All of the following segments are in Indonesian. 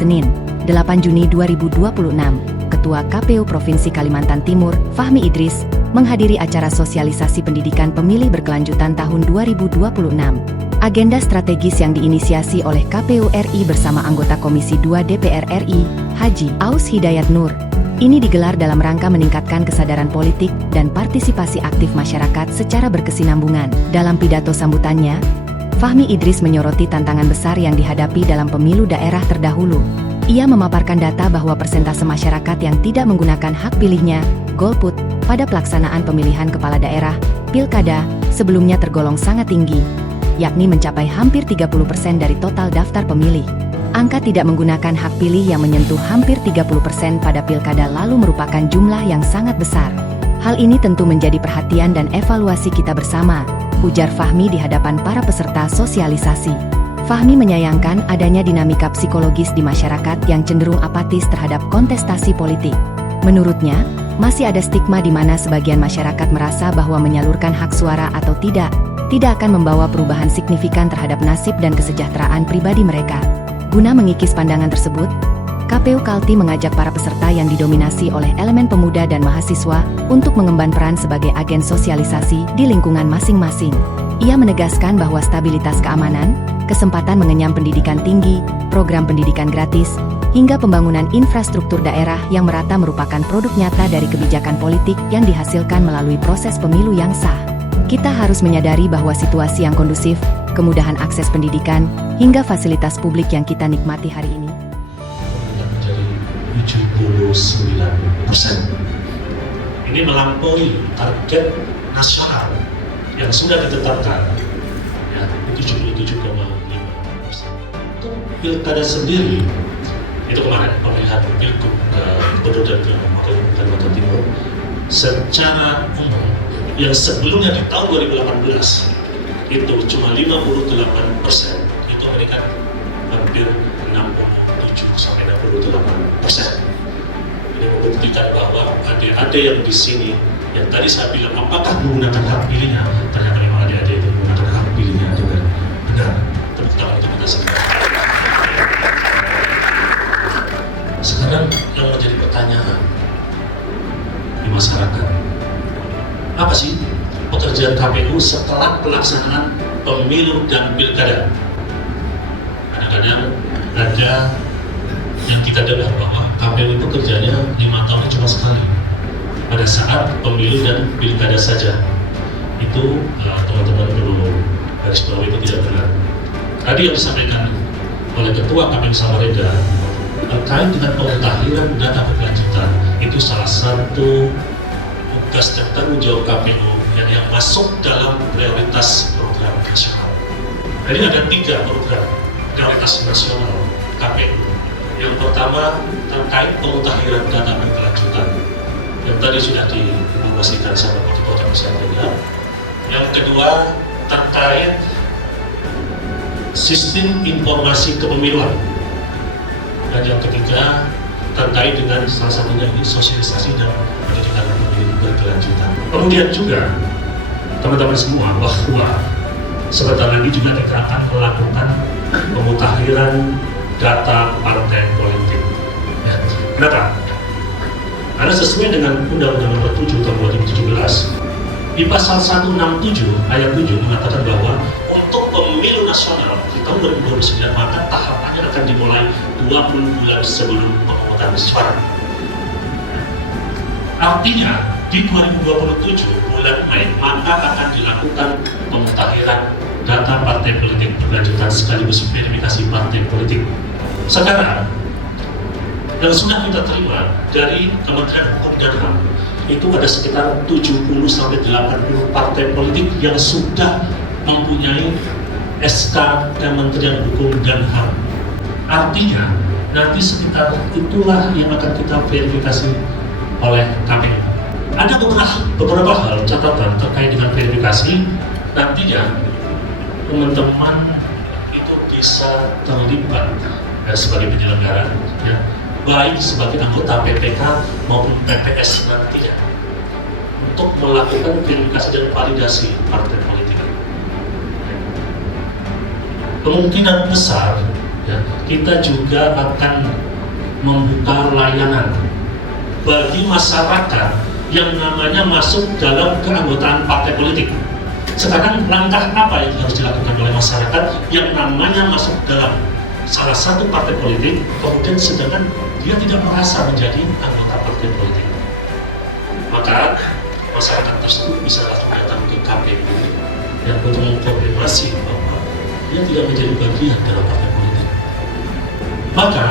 Senin, 8 Juni 2026, Ketua KPU Provinsi Kalimantan Timur, Fahmi Idris, menghadiri acara sosialisasi pendidikan pemilih berkelanjutan tahun 2026. Agenda strategis yang diinisiasi oleh KPU RI bersama anggota Komisi 2 DPR RI, Haji Aus Hidayat Nur. Ini digelar dalam rangka meningkatkan kesadaran politik dan partisipasi aktif masyarakat secara berkesinambungan. Dalam pidato sambutannya, Fahmi Idris menyoroti tantangan besar yang dihadapi dalam pemilu daerah terdahulu. Ia memaparkan data bahwa persentase masyarakat yang tidak menggunakan hak pilihnya, golput, pada pelaksanaan pemilihan kepala daerah, pilkada, sebelumnya tergolong sangat tinggi, yakni mencapai hampir 30% dari total daftar pemilih. Angka tidak menggunakan hak pilih yang menyentuh hampir 30% pada pilkada lalu merupakan jumlah yang sangat besar. Hal ini tentu menjadi perhatian dan evaluasi kita bersama, ujar Fahmi di hadapan para peserta sosialisasi. Fahmi menyayangkan adanya dinamika psikologis di masyarakat yang cenderung apatis terhadap kontestasi politik. Menurutnya, masih ada stigma di mana sebagian masyarakat merasa bahwa menyalurkan hak suara atau tidak akan membawa perubahan signifikan terhadap nasib dan kesejahteraan pribadi mereka. Guna mengikis pandangan tersebut, KPU Kalti mengajak para peserta yang didominasi oleh elemen pemuda dan mahasiswa untuk mengemban peran sebagai agen sosialisasi di lingkungan masing-masing. Ia menegaskan bahwa stabilitas keamanan, kesempatan mengenyam pendidikan tinggi, program pendidikan gratis, hingga pembangunan infrastruktur daerah yang merata merupakan produk nyata dari kebijakan politik yang dihasilkan melalui proses pemilu yang sah. Kita harus menyadari bahwa situasi yang kondusif, kemudahan akses pendidikan, hingga fasilitas publik yang kita nikmati hari ini 79%. Ini melampaui target nasional yang sudah ditetapkan, ya, 77,5%. Untuk pilkada sendiri, itu kemarin pemilihan pilgub Gubernur dan Wakil Kalimantan Timur, secara umum yang sebelumnya di tahun 2018 itu cuma 58%, itu memberikan hampir 67-68%. Ini membuktikan bahwa adik-adik yang di sini, yang tadi saya bilang apakah menggunakan hak pilihnya, ternyata memang adik-adik itu menggunakan hak pilihnya dengan benar. Tepuk tangan untuk kita semua. Sekarang yang menjadi pertanyaan di masyarakat, apa sih pekerjaan KPU setelah pelaksanaan pemilu dan pilkada? Kadang-kadang ada yang kita dengar bahwa KPU itu kerjanya 5 tahun cuma sekali, pada saat pemilu dan pilkada saja. Itu teman-teman perlu garis bawah, itu tidak benar. Tadi yang disampaikan oleh Ketua KPU Samarinda terkait dengan pemutakhiran data berkelanjutan, itu salah satu tugas dan tanggung jawab KPU yang masuk dalam prioritas program nasional. Jadi ada 3 program prioritas nasional KPU. Yang pertama terkait pemutakhiran data berkelanjutan, yang tadi sudah diinformasikan sama Ketua Samarinda. Yang kedua terkait sistem informasi kepemiluan, dan yang ketiga terkait dengan salah satunya ini sosialisasi dan pendidikan pemilu berkelanjutan. Kemudian juga teman-teman semua bahwa sebentar lagi juga kita akan melakukan pemutakhiran data partai politik. Ya. Kenapa? Karena sesuai dengan Undang-Undang Nomor 7 Tahun 2017, di pasal 167 ayat 7 mengatakan bahwa untuk pemilu nasional di tahun 2029 maka tahapannya akan dimulai 20 bulan sebelum pemungutan suara. Artinya di 2027 bulan Mei maka akan dilakukan pemutakhiran data partai politik berkelanjutan sekaligus verifikasi partai politik. Sekarang yang sudah kita terima dari Kementerian Hukum dan HAM itu ada sekitar 70-80 partai politik yang sudah mempunyai SK Kementerian Hukum dan HAM. Artinya nanti sekitar itulah yang akan kita verifikasi oleh KPU. Ada beberapa hal catatan terkait dengan verifikasi. Nantinya teman-teman itu bisa terlibat sebagai penyelenggara, ya, baik sebagai anggota PPK maupun PPS nantinya, untuk melakukan verifikasi dan validasi partai politik. Kemungkinan besar, ya, kita juga akan membuka layanan bagi masyarakat yang namanya masuk dalam keanggotaan partai politik. Sekarang langkah apa yang harus dilakukan oleh masyarakat yang namanya masuk dalam salah satu partai politik, kemudian sedangkan dia tidak merasa menjadi anggota partai politik? Maka masyarakat tersebut bisa langsung datang ke KPU ya, untuk mengkonfirmasi bahwa dia tidak menjadi bagian dalam partai politik. Maka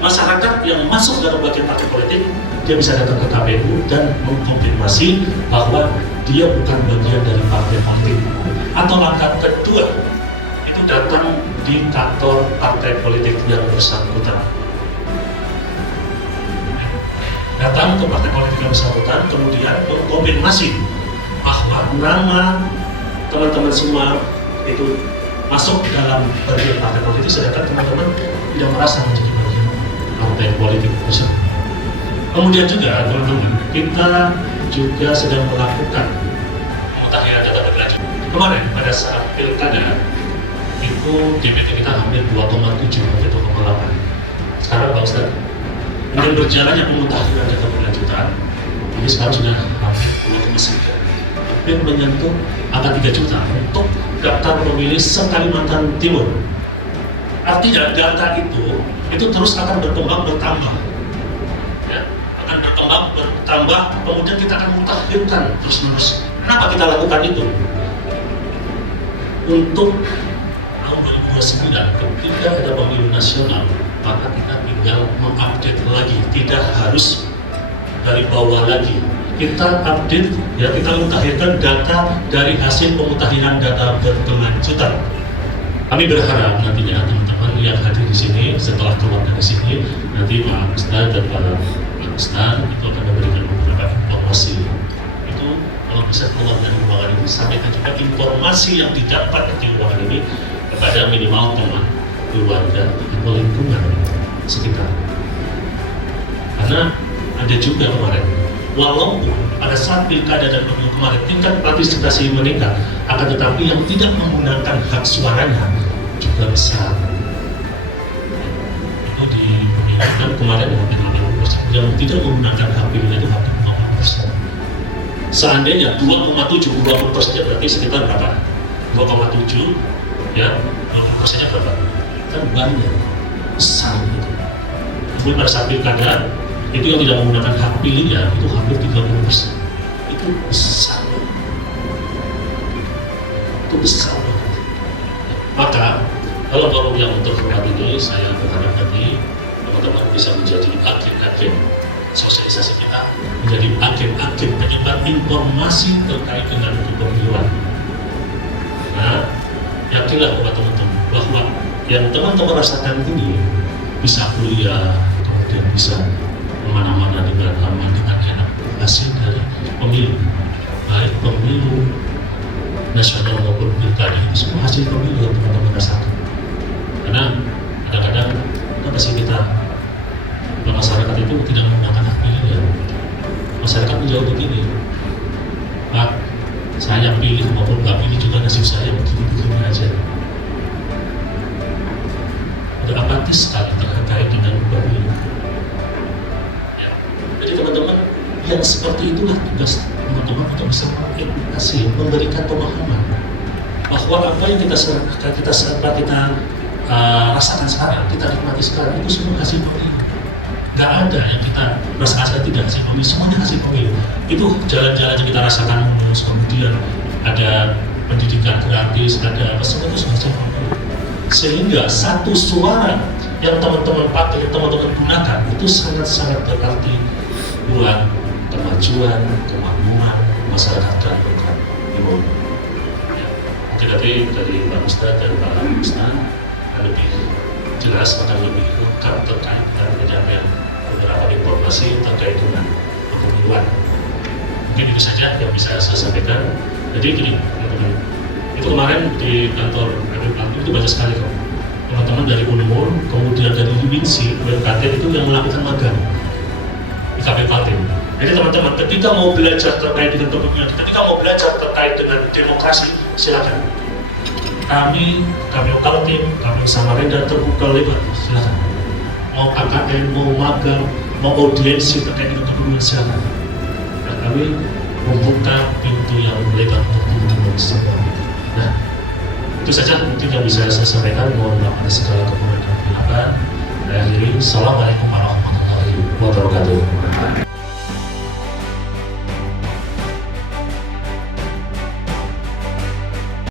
masyarakat yang masuk dalam bagian partai politik, dia bisa datang ke KPU dan mengkonfirmasi bahwa dia bukan bagian dari partai politik. Atau langkah kedua, itu datang di kantor partai politik yang bersangkutan. Datang ke partai politik yang bersangkutan, kemudian mengkonfirmasi bahwa nama teman-teman semua itu masuk dalam bagian partai politik, sedangkan teman-teman tidak merasa menjadi bagian partai politik tersebut. Kemudian juga teman-teman, kita juga sedang melakukan pemutahiran data berlanjut. Kemarin pada saat pilkada itu DPT kita hampir 2,7 sampai 2,8. Sekarang Pak Ustadz, dengan berjalannya pemutahiran data berlanjutan, ini sekarang sudah hampir 2,3. Hampir menyentuh angka 3 juta untuk daftar pemilih se-Kalimantan Timur. Artinya data itu terus akan berkembang bertambah. Ya, akan bertambah, kemudian kita akan mutakhirkan terus-menerus. Kenapa kita lakukan itu? Untuk tahun 2029 ketika ada pemilu nasional, maka kita tinggal mengupdate lagi, tidak harus dari bawah lagi. Kita update, ya, kita mutakhirkan data dari hasil pemutakhiran data berkelanjutan. Kami berharap nantinya teman-teman yang hadir di sini setelah keluar dari sini, nanti Pak Ustadz dan Pak Ustadz itu akan memberikan beberapa informasi. Itu kalau bisa keluar dari ruangan ini, sampaikan juga informasi yang didapat di ruangan ini kepada minimal teman, keluarga, atau lingkungan sekitar. Karena ada juga kemarin, walaupun pada saat pilkada dan pemilu kemarin tingkat partisipasi meningkat, akan tetapi yang tidak menggunakan hak suaranya juga besar. Itu di pemilihan kemarin hampir 80%, yang tidak menggunakan hak pilihnya itu hampir 20%. Seandainya 20% berarti sekitar berapa? 2,7 ya, 20%-nya berapa? Kan banyak, besar gitu. Kemudian pada saat pilkada itu yang tidak menggunakan hak pilihnya itu hampir 30%. Itu besar. Itu besar banget. Maka kalau forum yang terhormat ini, saya berharap nanti teman-teman bisa menjadi agen-agen sosialisasi kita, menjadi agen-agen penyebar informasi terkait dengan kepemiluan. Nah, yakinlah kepada teman-teman bahwa yang teman-teman rasakan ini bisa kuliah, kemudian bisa kemana-mana dengan aman, dengan enak, hasil dari pemilu, baik pemilu nasional maupun pilkada, ini semua hasil pemilu yang teman-teman rasakan. Karena kadang-kadang kenapa sih kita masyarakat itu tidak menggunakan hak pilih ya? Masyarakat menjawab begini, Pak, saya pilih maupun nggak pilih juga nasib saya begini-begini aja. Ada apatis sekali terkait dengan pemilu. Jadi teman-teman, yang seperti itulah tugas teman-teman untuk bisa mengedukasi, memberikan pemahaman bahwa apa yang kita rasakan sekarang, kita nikmati sekarang, itu semua hasil pemilu. Gak ada yang kita rasakan tidak hasil pemilu, semuanya hasil pemilu. Itu jalan-jalan yang kita rasakan mulus, kemudian ada pendidikan gratis, ada apa, semua itu hasil pemilu. Sehingga satu suara yang teman-teman pakai, teman-teman gunakan, itu sangat-sangat berarti buat kemajuan, kemakmuran masyarakat dan program Timur. Ya. Mungkin nanti dari Pak Ustadz dan Pak Ustadz lebih jelas, akan lebih lengkap terkait dengan penyampaian beberapa informasi terkait dengan kepemiluan. Mungkin itu saja yang bisa saya sampaikan. Jadi gini, teman-teman, itu kemarin di kantor KPU itu banyak sekali kok teman-teman dari Unmul, kemudian dari UINSI, UMKT itu yang melakukan magang di KPU. Jadi teman-teman, ketika mau belajar terkait dengan kepemimpinan, ketika mau belajar terkait dengan demokrasi, silakan. kami Kaltim, kami Samarinda terbuka lebar, silakan. Mau KKN, mau magang, mau audiensi terkait dengan kepentingan silakan. Dan kami membuka pintu yang lebar untuk teman-teman semua. Nah, itu saja mungkin yang bisa saya sampaikan. Mohon maaf atas segala kekurangan dan kesilapan. Saya akhiri. Assalamualaikum warahmatullahi wabarakatuh.